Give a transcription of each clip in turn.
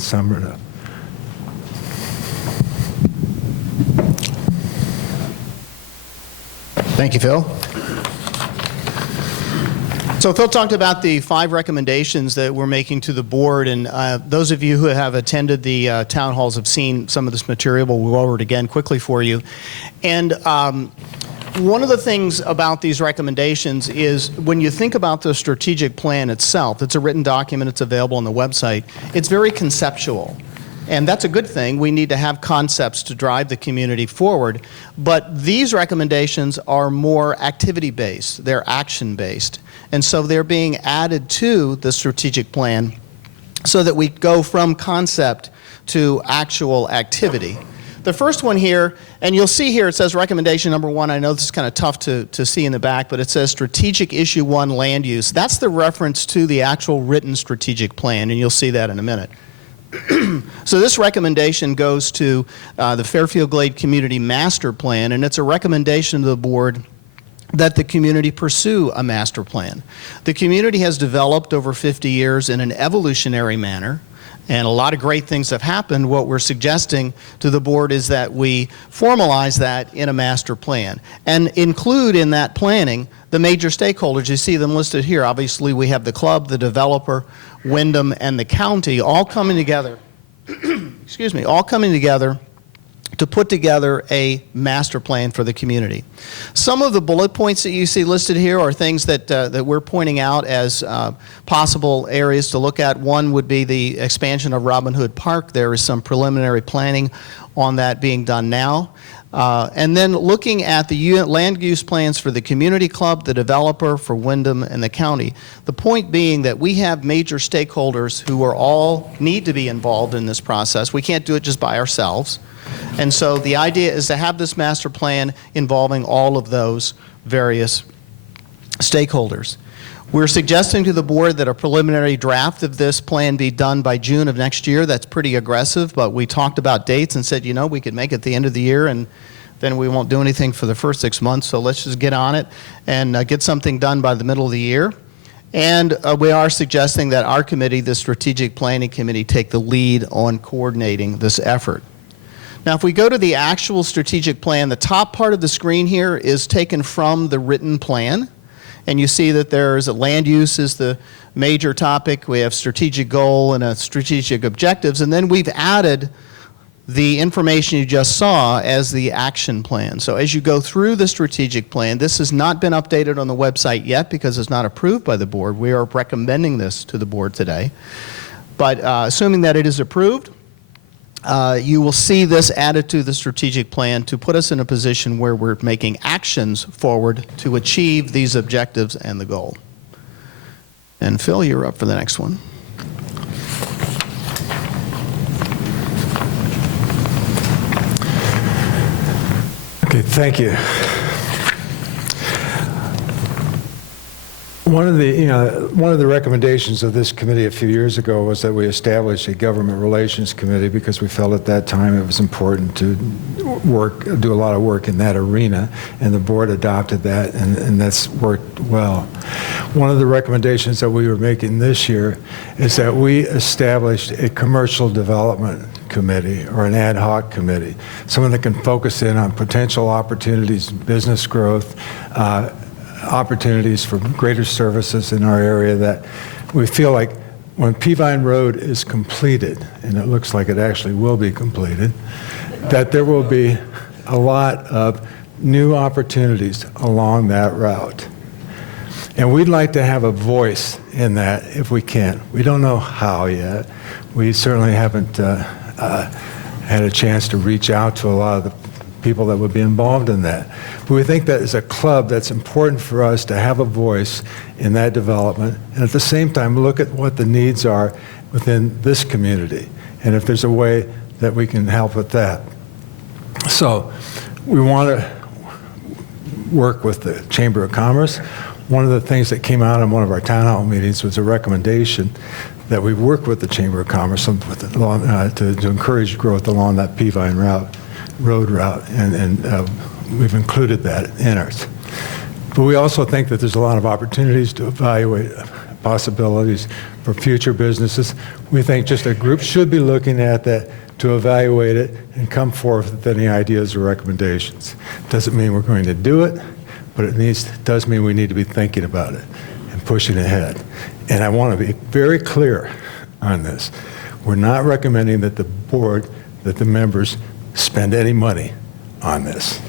Summer. Thank you, Phil. So Phil talked about the 5 recommendations that we're making to the board, and those of you who have attended the town halls have seen some of this material. We'll go over it again quickly for you. And one of the things about these recommendations is when you think about the strategic plan itself, it's a written document, it's available on the website, it's very conceptual. And that's a good thing. We need to have concepts to drive the community forward. But these recommendations are more activity-based. They're action-based. And so they're being added to the strategic plan so that we go from concept to actual activity. The first one here, and you'll see here, it says recommendation number 1. I know this is kind of tough to see in the back, but it says strategic issue 1, land use. That's the reference to the actual written strategic plan, and you'll see that in a minute. So this recommendation goes to the Fairfield Glade Community Master Plan, and it's a recommendation to the board that the community pursue a master plan. The community has developed over 50 years in an evolutionary manner, and a lot of great things have happened. What we're suggesting to the board is that we formalize that in a master plan and include in that planning the major stakeholders. You see them listed here. Obviously, we have the club, the developer, Wyndham, and the county all coming together, excuse me, all coming together to put together a master plan for the community. Some of the bullet points that you see listed here are things that we're pointing out as possible areas to look at. One would be the expansion of Robin Hood Park. There is some preliminary planning on that being done now. And then looking at the land use plans for the community club, the developer, for Wyndham, and the county. The point being that we have major stakeholders who are all need to be involved in this process. We can't do it just by ourselves. And so the idea is to have this master plan involving all of those various stakeholders. We're suggesting to the board that a preliminary draft of this plan be done by June of next year. That's pretty aggressive, but we talked about dates and said, you know, we could make it the end of the year and then we won't do anything for the first 6 months, so let's just get on it and get something done by the middle of the year. And we are suggesting that our committee, the Strategic Planning Committee, take the lead on coordinating this effort. Now, if we go to the actual strategic plan, the top part of the screen here is taken from the written plan. And you see that there's a land use is the major topic. We have strategic goal and a strategic objectives. And then we've added the information you just saw as the action plan. So as you go through the strategic plan, this has not been updated on the website yet because it's not approved by the board. We are recommending this to the board today. But assuming that it is approved, you will see this added to the strategic plan to put us in a position where we're making actions forward to achieve these objectives and the goal. And Phil, you're up for the next one. Okay, thank you. One of the recommendations of this committee a few years ago was that we establish a government relations committee because we felt at that time it was important to do a lot of work in that arena, and the board adopted that, and that's worked well. One of the recommendations that we were making this year is that we established a commercial development committee or an ad hoc committee, someone that can focus in on potential opportunities, business growth, opportunities for greater services in our area, that we feel like when Peavine Road is completed, and it looks like it actually will be completed, that there will be a lot of new opportunities along that route. And we'd like to have a voice in that if we can. We don't know how yet. We certainly haven't had a chance to reach out to a lot of the people that would be involved in that. But we think that as a club, that's important for us to have a voice in that development, and at the same time look at what the needs are within this community, and if there's a way that we can help with that. So we want to work with the Chamber of Commerce. One of the things that came out in one of our town hall meetings was a recommendation that we work with the Chamber of Commerce to encourage growth along that Peavine road route, and we've included that in ours. But we also think that there's a lot of opportunities to evaluate possibilities for future businesses. We think just a group should be looking at that to evaluate it and come forth with any ideas or recommendations. Doesn't mean we're going to do it, but it does mean we need to be thinking about it and pushing ahead. And I want to be very clear on this. We're not recommending that the board, that the members spend any money on this.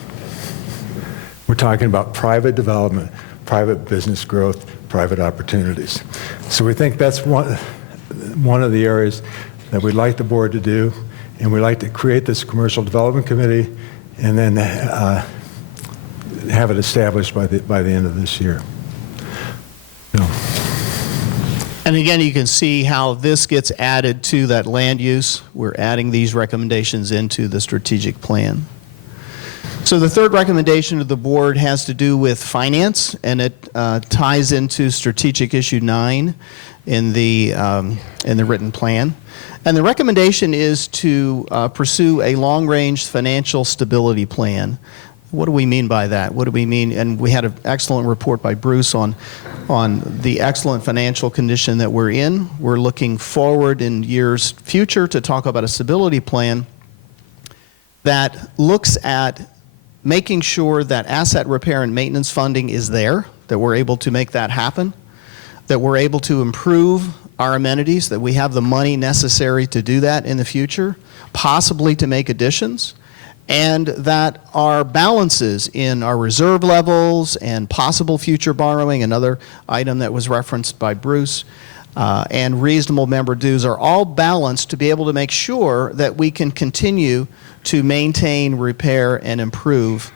We're talking about private development, private business growth, private opportunities. So we think that's one of the areas that we'd like the board to do, and we'd like to create this commercial development committee and then have it established by the end of this year. And again, you can see how this gets added to that land use. We're adding these recommendations into the strategic plan. So the third recommendation of the board has to do with finance, and it ties into strategic issue 9 in the written plan. And the recommendation is to pursue a long-range financial stability plan. What do we mean by that? What do we mean? And we had an excellent report by Bruce on the excellent financial condition that we're in. We're looking forward in years future to talk about a stability plan that looks at making sure that asset repair and maintenance funding is there, that we're able to make that happen, that we're able to improve our amenities, that we have the money necessary to do that in the future, possibly to make additions, and that our balances in our reserve levels and possible future borrowing, another item that was referenced by Bruce, and reasonable member dues are all balanced to be able to make sure that we can continue to maintain, repair, and improve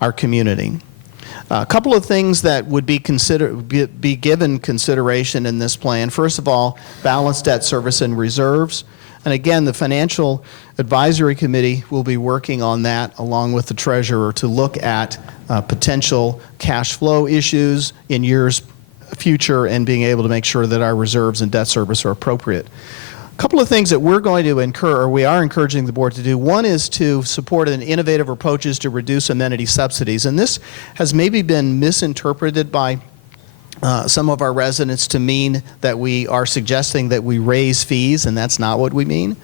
our community. A couple of things that would be given consideration in this plan. First of all, balanced debt service and reserves. And again, the Financial Advisory Committee will be working on that along with the treasurer to look at potential cash flow issues in years future and being able to make sure that our reserves and debt service are appropriate. A couple of things that we're going to we are encouraging the board to do. One is to support an innovative approaches to reduce amenity subsidies. And this has maybe been misinterpreted by some of our residents to mean that we are suggesting that we raise fees, and that's not what we mean.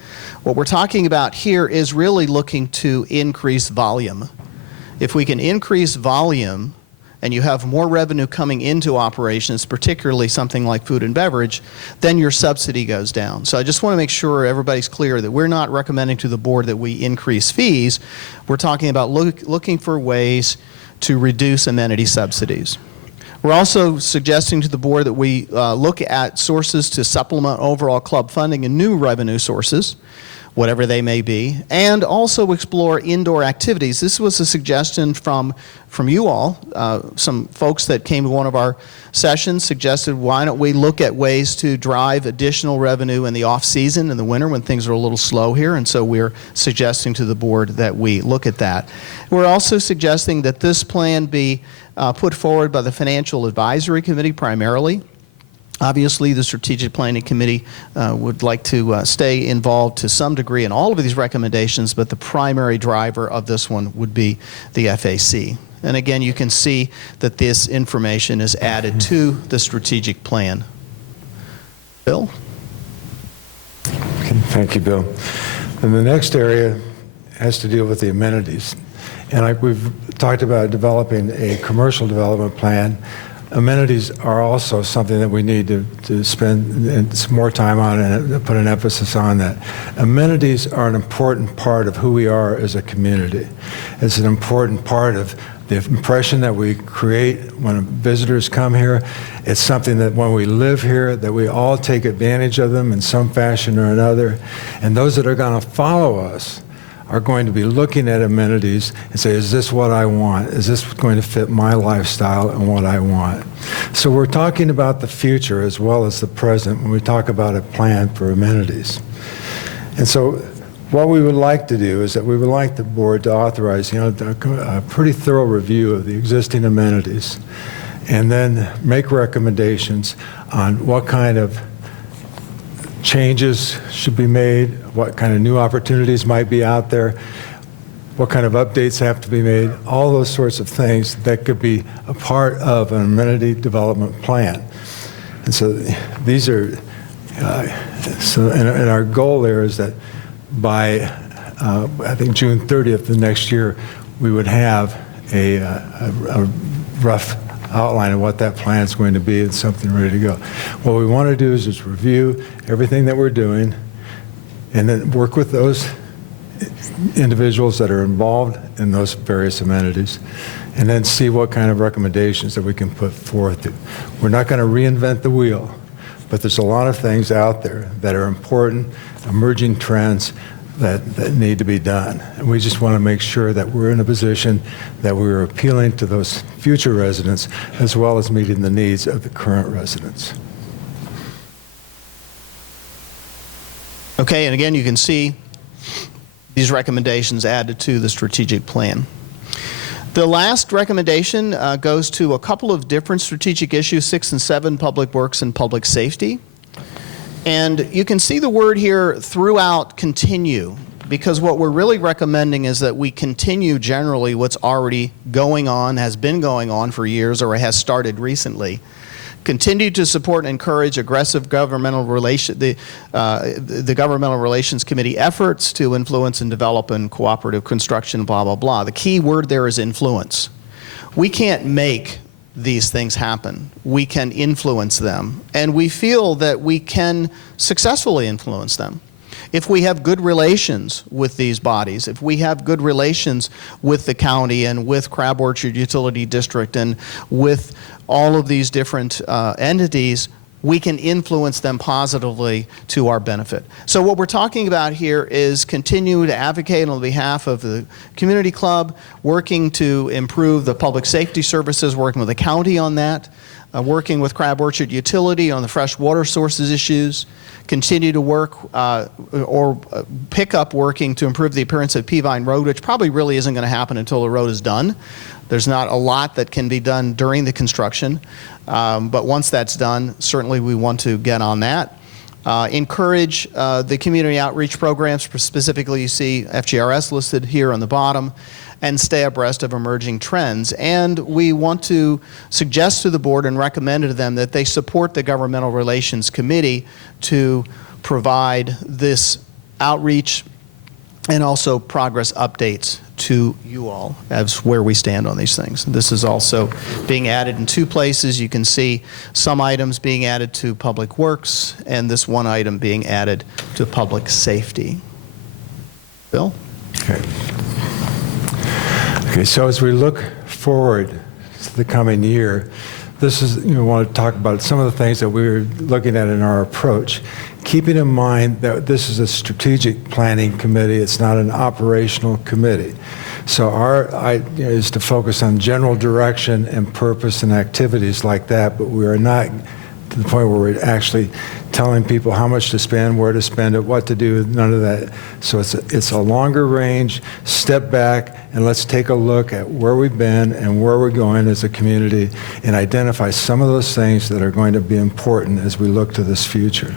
What we're talking about here is really looking to increase volume. If we can increase volume and you have more revenue coming into operations, particularly something like food and beverage, then your subsidy goes down. So I just want to make sure everybody's clear that we're not recommending to the board that we increase fees. We're talking about looking for ways to reduce amenity subsidies. We're also suggesting to the board that we look at sources to supplement overall club funding and new revenue sources, whatever they may be, and also explore indoor activities. This was a suggestion from you all. Some folks that came to one of our sessions suggested, why don't we look at ways to drive additional revenue in the off-season, in the winter, when things are a little slow here, and so we're suggesting to the board that we look at that. We're also suggesting that this plan be put forward by the Financial Advisory Committee primarily. Obviously, the Strategic Planning Committee would like to stay involved to some degree in all of these recommendations, but the primary driver of this one would be the FAC. And again, you can see that this information is added to the strategic plan. Bill? Okay, thank you, Bill. And the next area has to deal with the amenities. And like we've talked about developing a commercial development plan, amenities are also something that we need to spend some more time on and put an emphasis on that. Amenities are an important part of who we are as a community. It's an important part of the impression that we create when visitors come here. It's something that when we live here, that we all take advantage of them in some fashion or another. And those that are going to follow us are going to be looking at amenities and say, is this what I want? Is this going to fit my lifestyle and what I want? So we're talking about the future as well as the present when we talk about a plan for amenities. And so what we would like to do is that we would like the board to authorize, a pretty thorough review of the existing amenities and then make recommendations on what kind of changes should be made, what kind of new opportunities might be out there, what kind of updates have to be made, all those sorts of things that could be a part of an amenity development plan. And so these are, and our goal there is that by, I think, June 30th of next year, we would have a rough outline of what that plan is going to be and something ready to go. What we want to do is just review everything that we're doing and then work with those individuals that are involved in those various amenities and then see what kind of recommendations that we can put forth. We're not going to reinvent the wheel, but there's a lot of things out there that are important, emerging trends that need to be done. And we just want to make sure that we're in a position that we're appealing to those future residents as well as meeting the needs of the current residents. Okay, and again, you can see these recommendations added to the strategic plan. The last recommendation goes to a couple of different strategic issues, 6 and 7, public works and public safety. And you can see the word here throughout, continue, because what we're really recommending is that we continue generally what's already going on, has been going on for years, or has started recently. Continue to support and encourage aggressive governmental the Governmental Relations Committee efforts to influence and develop and cooperative construction, blah, blah, blah. The key word there is influence. We can't make these things happen. We can influence them, and we feel that we can successfully influence them. If we have good relations with these bodies, if we have good relations with the county and with Crab Orchard Utility District and with all of these different entities, we can influence them positively to our benefit. So what we're talking about here is continue to advocate on behalf of the community club, working to improve the public safety services, working with the county on that, working with Crab Orchard Utility on the fresh water sources issues, continue to work or pick up working to improve the appearance of Peavine Road, which probably really isn't going to happen until the road is done. There's not a lot that can be done during the construction, but once that's done, certainly we want to get on that. Encourage the community outreach programs, specifically you see FGRS listed here on the bottom, and stay abreast of emerging trends. And we want to suggest to the board and recommend to them that they support the Governmental Relations Committee to provide this outreach and also progress updates to you all as where we stand on these things. This is also being added in 2 places. You can see some items being added to Public Works and this one item being added to Public Safety. Bill? Okay, so as we look forward to the coming year, this is, I want to talk about some of the things that we're looking at in our approach, keeping in mind that this is a strategic planning committee. It's not an operational committee. So our idea is to focus on general direction and purpose and activities like that, but we are not to the point where we're actually telling people how much to spend, where to spend it, what to do, none of that. So it's a longer range, step back, and let's take a look at where we've been and where we're going as a community and identify some of those things that are going to be important as we look to this future.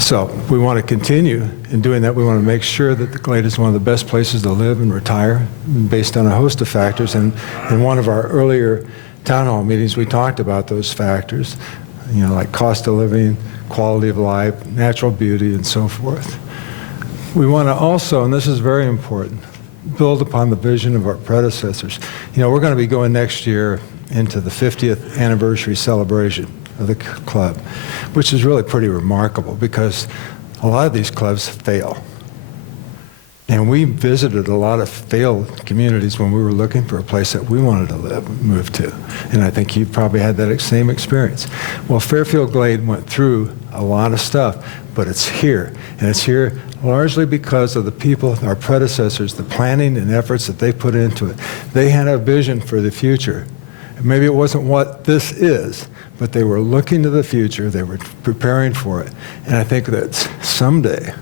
So we want to continue in doing that. We want to make sure that the Glade is one of the best places to live and retire based on a host of factors. And in one of our earlier town hall meetings, we talked about those factors, like cost of living, quality of life, natural beauty, and so forth. We want to also, and this is very important, build upon the vision of our predecessors. We're going to be going next year into the 50th anniversary celebration of the club, which is really pretty remarkable because a lot of these clubs fail. And we visited a lot of failed communities when we were looking for a place that we wanted to live and move to. And I think you've probably had that same experience. Well, Fairfield Glade went through a lot of stuff, but it's here. And it's here largely because of the people, our predecessors, the planning and efforts that they put into it. They had a vision for the future. And maybe it wasn't what this is, but they were looking to the future. They were preparing for it. And I think that someday,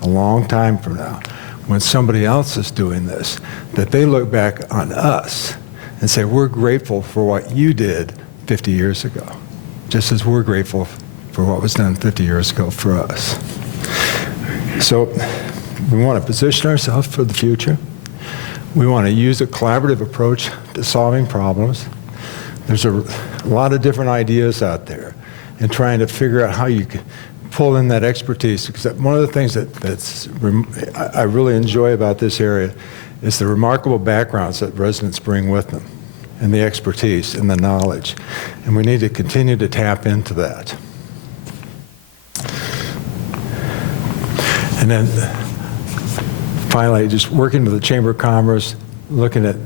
a long time from now, when somebody else is doing this, that they look back on us and say, we're grateful for what you did 50 years ago, just as we're grateful for what was done 50 years ago for us. So we want to position ourselves for the future. We want to use a collaborative approach to solving problems. There's a a lot of different ideas out there and trying to figure out how you can pull in that expertise. Because one of the things I really enjoy about this area is the remarkable backgrounds that residents bring with them and the expertise and the knowledge. And we need to continue to tap into that. And then finally, just working with the Chamber of Commerce, looking at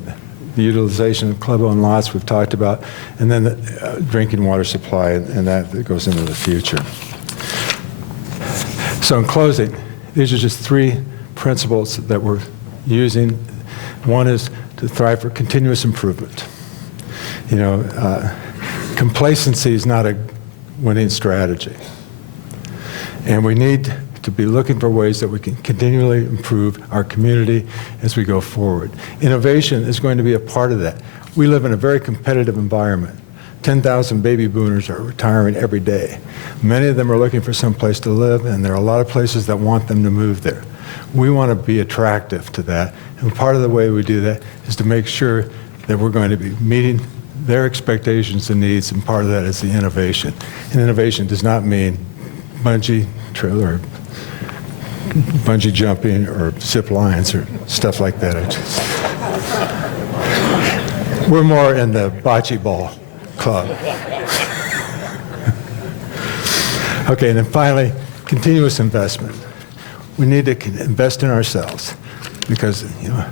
the utilization of club-owned lots we've talked about, and then the drinking water supply, and that goes into the future. So in closing, these are just 3 principles that we're using. One is to thrive for continuous improvement. You know, complacency is not a winning strategy. And we need to be looking for ways that we can continually improve our community as we go forward. Innovation is going to be a part of that. We live in a very competitive environment. 10,000 baby boomers are retiring every day. Many of them are looking for some place to live, and there are a lot of places that want them to move there. We want to be attractive to that, and part of the way we do that is to make sure that we're going to be meeting their expectations and needs, and part of that is the innovation. And innovation does not mean bungee jumping or zip lines or stuff like that. We're more in the bocce ball club. Okay, and then finally, continuous investment. We need to invest in ourselves because, you know,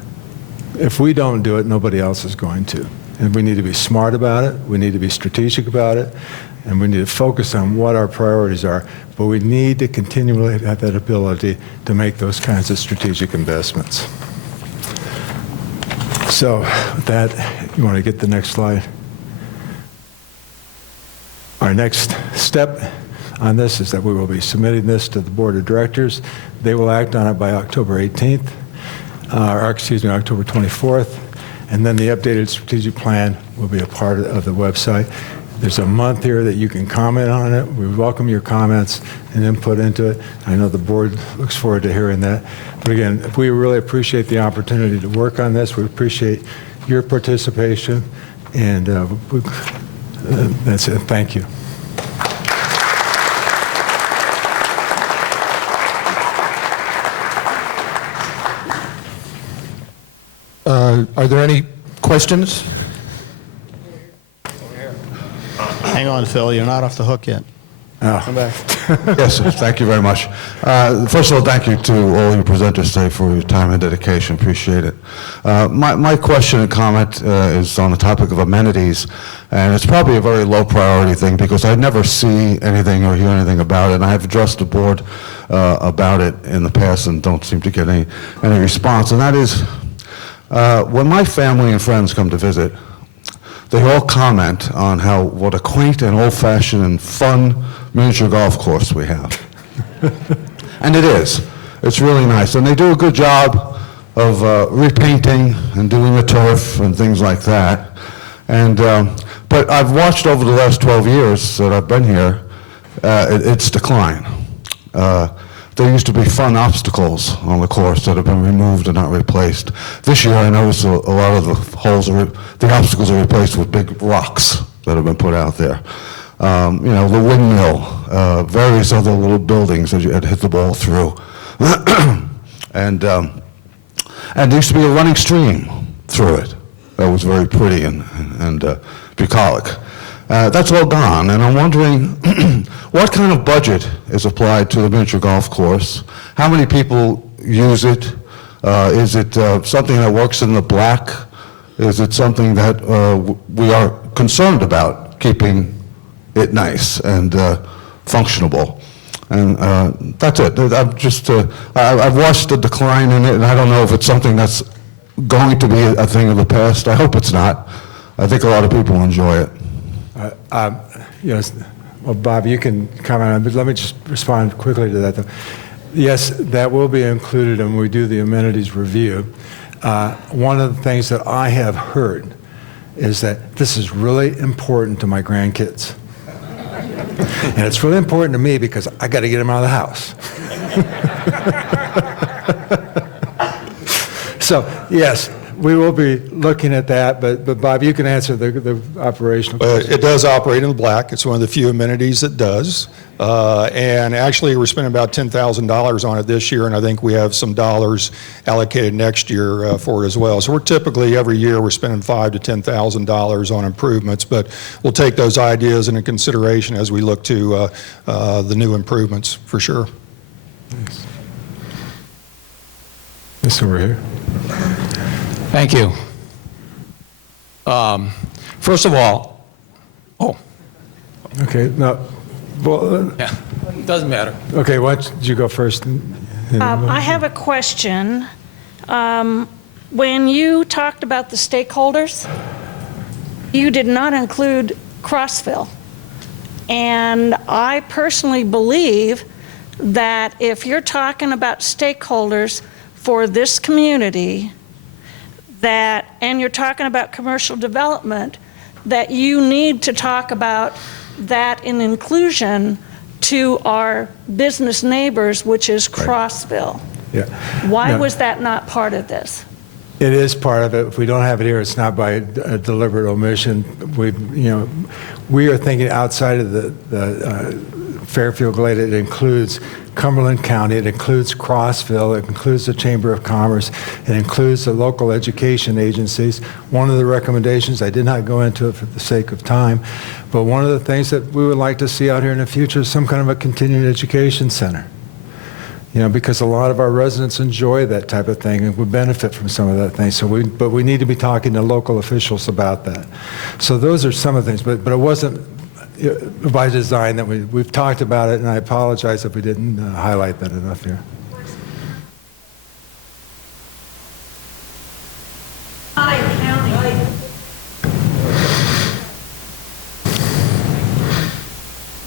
if we don't do it, nobody else is going to. And we need to be smart about it, we need to be strategic about it, and we need to focus on what our priorities are, but we need to continually have that ability to make those kinds of strategic investments. So with that, you want to get the next slide? Our next step on this is that we will be submitting this to the Board of Directors. They will act on it by October 18th, October 24th, and then the updated strategic plan will be a part of the website. There's a month here that you can comment on it. We welcome your comments and input into it. I know the board looks forward to hearing that. But again, we really appreciate the opportunity to work on this. We appreciate your participation, and that's it. Thank you. Are there any questions? Hang on, Phil, you're not off the hook yet. Oh. Come back. Yes, thank you very much. First of all, thank you to all your presenters today for your time and dedication. Appreciate it. My question and comment is on the topic of amenities, and it's probably a very low priority thing because I never see anything or hear anything about it, and I've addressed the board about it in the past and don't seem to get any response, and that is when my family and friends come to visit, they all comment on what a quaint and old-fashioned and fun miniature golf course we have. And it is. It's really nice. And they do a good job of repainting and doing the turf and things like that. And but I've watched over the last 12 years that I've been here, its decline. There used to be fun obstacles on the course that have been removed and not replaced. This year, I noticed a lot of the the obstacles are replaced with big rocks that have been put out there. You know, the windmill, various other little buildings that you had hit the ball through. And there used to be a running stream through it that was very pretty and bucolic. That's all gone, and I'm wondering what kind of budget is applied to the miniature golf course? How many people use it? Is it something that works in the black? Is it something that we are concerned about keeping it nice and functionable? And that's it. I've watched the decline in it, and I don't know if it's something that's going to be a thing of the past. I hope it's not. I think a lot of people enjoy it. Yes, well, Bob, you can comment on it, but let me just respond quickly to that, though. Yes, that will be included when we do the amenities review. One of the things that I have heard is that this is really important to my grandkids. And it's really important to me because I got to get them out of the house. So, yes, we will be looking at that, but Bob, you can answer the operational question. It does operate in the black. It's one of the few amenities that does. And actually, we're spending about $10,000 on it this year, and I think we have some dollars allocated next year for it as well. So we're typically, every year, we're spending $5,000 to $10,000 on improvements, but we'll take those ideas into consideration as we look to the new improvements, for sure. Thanks. This over here. Thank you. First of all, Okay, no, well, yeah, doesn't matter. okay, why don't you go first? I have a question. When you talked about the stakeholders, you did not include Crossville. And I personally believe that if you're talking about stakeholders for this community, and you're talking about commercial development, that you need to talk about that in inclusion to our business neighbors, which is Crossville. Yeah. Why No. was that not part of this? It is part of it. If we don't have it here, it's not by a deliberate omission. We are thinking outside of the Fairfield Glade. It includes Cumberland County. It includes Crossville. It includes the Chamber of Commerce. It includes the local education agencies. One of the recommendations, I did not go into it for the sake of time, but one of the things that we would like to see out here in the future is some kind of a continuing education center. Because a lot of our residents enjoy that type of thing and would benefit from some of that thing. But we need to be talking to local officials about that. So those are some of the things, but it wasn't by design that we've talked about it, and I apologize if we didn't highlight that enough here.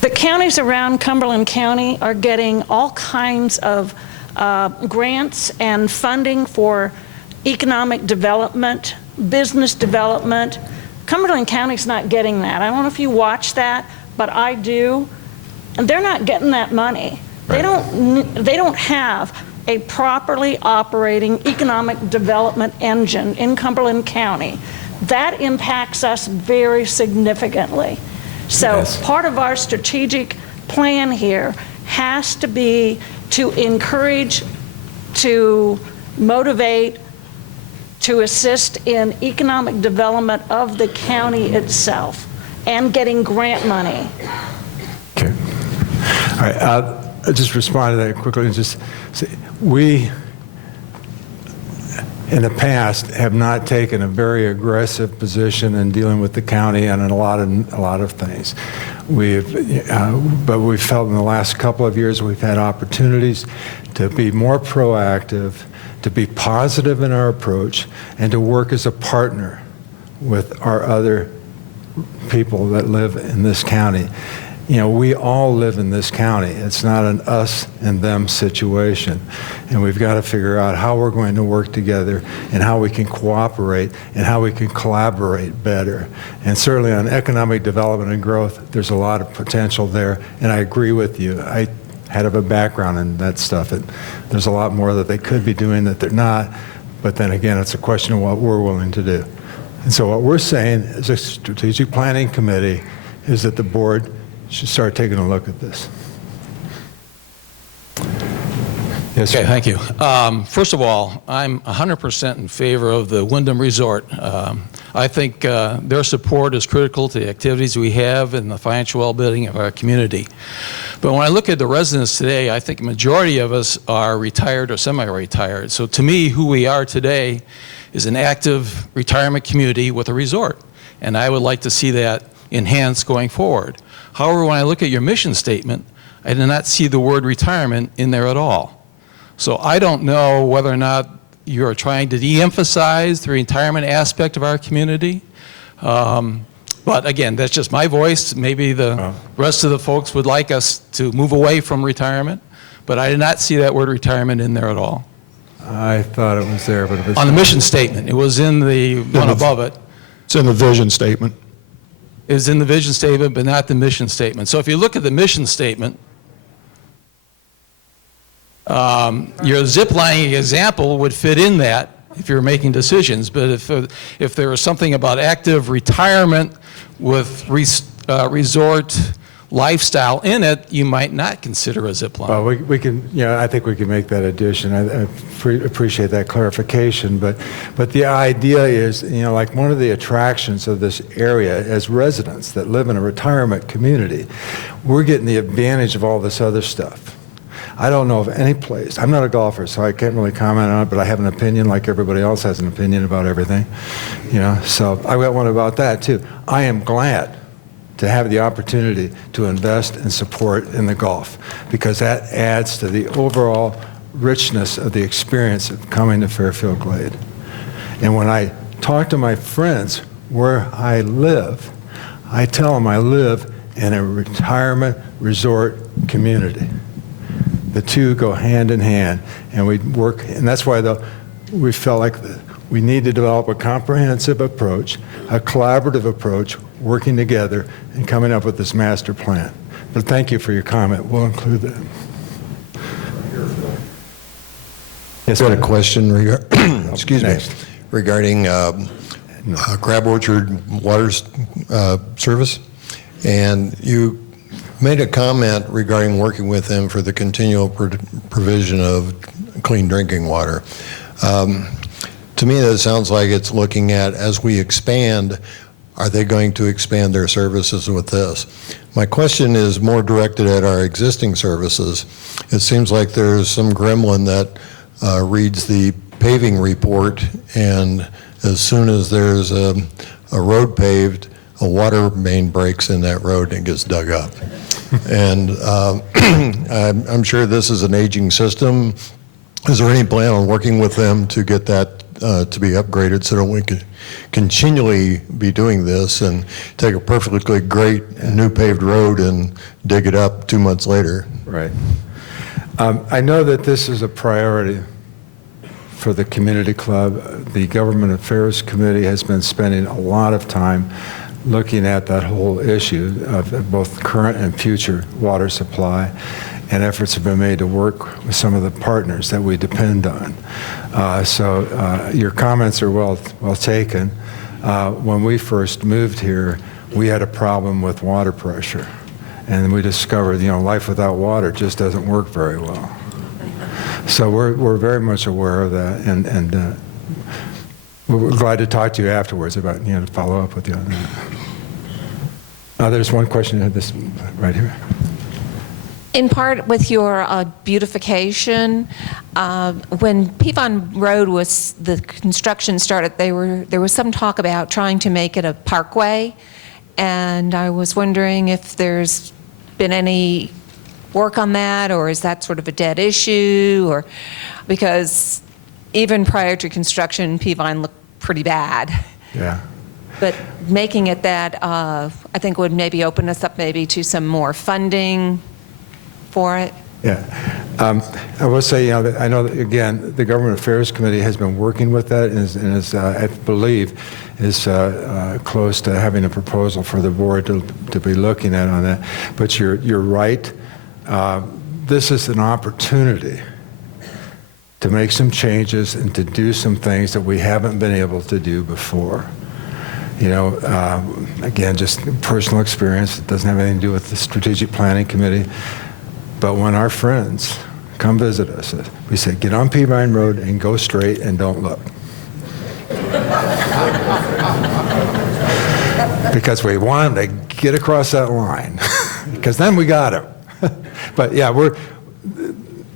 The counties around Cumberland County are getting all kinds of grants and funding for economic development, business development. Cumberland County's not getting that. I don't know if you watch that, but I do. And they're not getting that money. Right. They don't have a properly operating economic development engine in Cumberland County. That impacts us very significantly. So Yes. Part of our strategic plan here has to be to encourage, to motivate, to assist in economic development of the county itself and getting grant money. Okay. All right. I'll just respond to that quickly and just say, we, in the past, have not taken a very aggressive position in dealing with the county on a lot of things. But we've felt in the last couple of years we've had opportunities to be more proactive, to be positive in our approach, and to work as a partner with our other people that live in this county. We all live in this county. It's not an us and them situation. And we've got to figure out how we're going to work together and how we can cooperate and how we can collaborate better. And certainly on economic development and growth, there's a lot of potential there. And I agree with you. I had a background in that stuff. There's a lot more that they could be doing that they're not. But then again, it's a question of what we're willing to do. And so what we're saying as a strategic planning committee is that the board should start taking a look at this. Yes, Okay, sir. thank you. First of all, I'm 100% in favor of the Wyndham Resort. I think their support is critical to the activities we have and the financial well-being of our community. But when I look at the residents today, I think a majority of us are retired or semi-retired. So to me, who we are today is an active retirement community with a resort. And I would like to see that enhanced going forward. However, when I look at your mission statement, I did not see the word retirement in there at all. So I don't know whether or not you're trying to de-emphasize the retirement aspect of our community. But again, that's just my voice. Maybe the rest of the folks would like us to move away from retirement, but I did not see that word retirement in there at all. I thought it was there, but if it's On the mission statement, it was in the one above it. It's in the vision statement. It was in the vision statement, but not the mission statement. So if you look at the mission statement, your zip lining example would fit in that, if you're making decisions. But if there is something about active retirement with resort lifestyle in it, you might not consider a zip line. Well, we can, I think we can make that addition. I appreciate that clarification, but the idea is, like one of the attractions of this area as residents that live in a retirement community, we're getting the advantage of all this other stuff. I don't know of any place, I'm not a golfer, so I can't really comment on it, but I have an opinion like everybody else has an opinion about everything, so I got one about that too. I am glad to have the opportunity to invest and support in the golf, because that adds to the overall richness of the experience of coming to Fairfield Glade. And when I talk to my friends where I live, I tell them I live in a retirement resort community. The two go hand in hand, and we work, and that's why we felt like we need to develop a comprehensive approach, a collaborative approach, working together and coming up with this master plan. But thank you for your comment. We'll include that. Yes, I got a ma'am. question excuse me, Next. regarding Crab Orchard Water Service. And you made a comment regarding working with them for the continual provision of clean drinking water. To me, that sounds like it's looking at, as we expand, are they going to expand their services with this? My question is more directed at our existing services. It seems like there's some gremlin that reads the paving report, and as soon as there's a road paved, a water main breaks in that road and it gets dug up. And I'm sure this is an aging system. Is there any plan on working with them to get that to be upgraded so that we could continually be doing this and take a perfectly great new paved road and dig it up 2 months later? Right. I know that this is a priority for the community club. The Government Affairs Committee has been spending a lot of time looking at that whole issue of both current and future water supply, and efforts have been made to work with some of the partners that we depend on. So your comments are well taken. When we first moved here, we had a problem with water pressure, and we discovered, life without water just doesn't work very well. So we're very much aware of that, and we're glad to talk to you afterwards about, to follow up with you on that. There's one question, this right here. In part with your beautification, when Peavon Road was, the construction started, there was some talk about trying to make it a parkway, and I was wondering if there's been any work on that, or is that sort of a dead issue, or because even prior to construction, Peavon looked pretty bad. Yeah. But making it that, I think would maybe open us up maybe to some more funding for it. Yeah. I will say, I know that, again, the Government Affairs Committee has been working with that and is I believe, is close to having a proposal for the board to be looking at on that. But you're right. This is an opportunity to make some changes and to do some things that we haven't been able to do before. Again, just personal experience. It doesn't have anything to do with the Strategic Planning Committee. But when our friends come visit us, we say, get on Peavine Road and go straight and don't look. Because we want them to get across that line. Because then we got them. But yeah,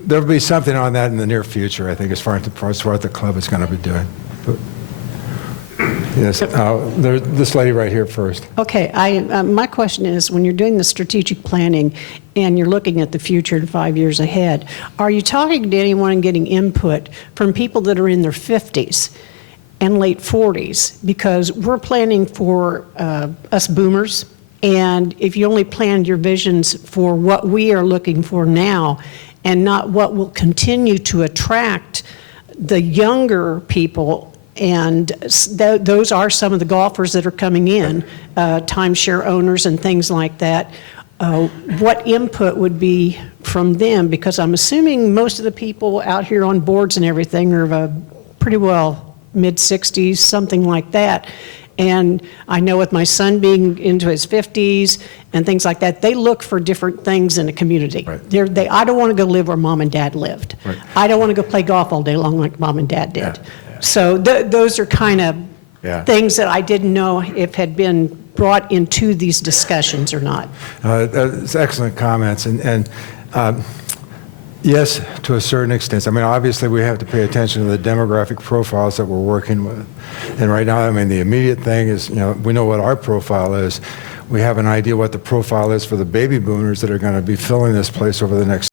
there'll be something on that in the near future, I think, as far as what the club is going to be doing. But, yes, there's this lady right here first. Okay, my question is, when you're doing the strategic planning and you're looking at the future and 5 years ahead, are you talking to anyone and getting input from people that are in their 50s and late 40s? Because we're planning for us boomers, and if you only planned your visions for what we are looking for now and not what will continue to attract the younger people, and those are some of the golfers that are coming in, timeshare owners and things like that. What input would be from them? Because I'm assuming most of the people out here on boards and everything are of a pretty well mid-60s, something like that. And I know with my son being into his 50s and things like that, they look for different things in a community. Right. I don't want to go live where mom and dad lived. Right. I don't want to go play golf all day long like mom and dad did. Yeah. So those are kind of Yeah. things that I didn't know if had been brought into these discussions or not. That's excellent comments. And yes, to a certain extent. I mean, obviously, we have to pay attention to the demographic profiles that we're working with. And right now, I mean, the immediate thing is, we know what our profile is. We have an idea what the profile is for the baby boomers that are going to be filling this place over the next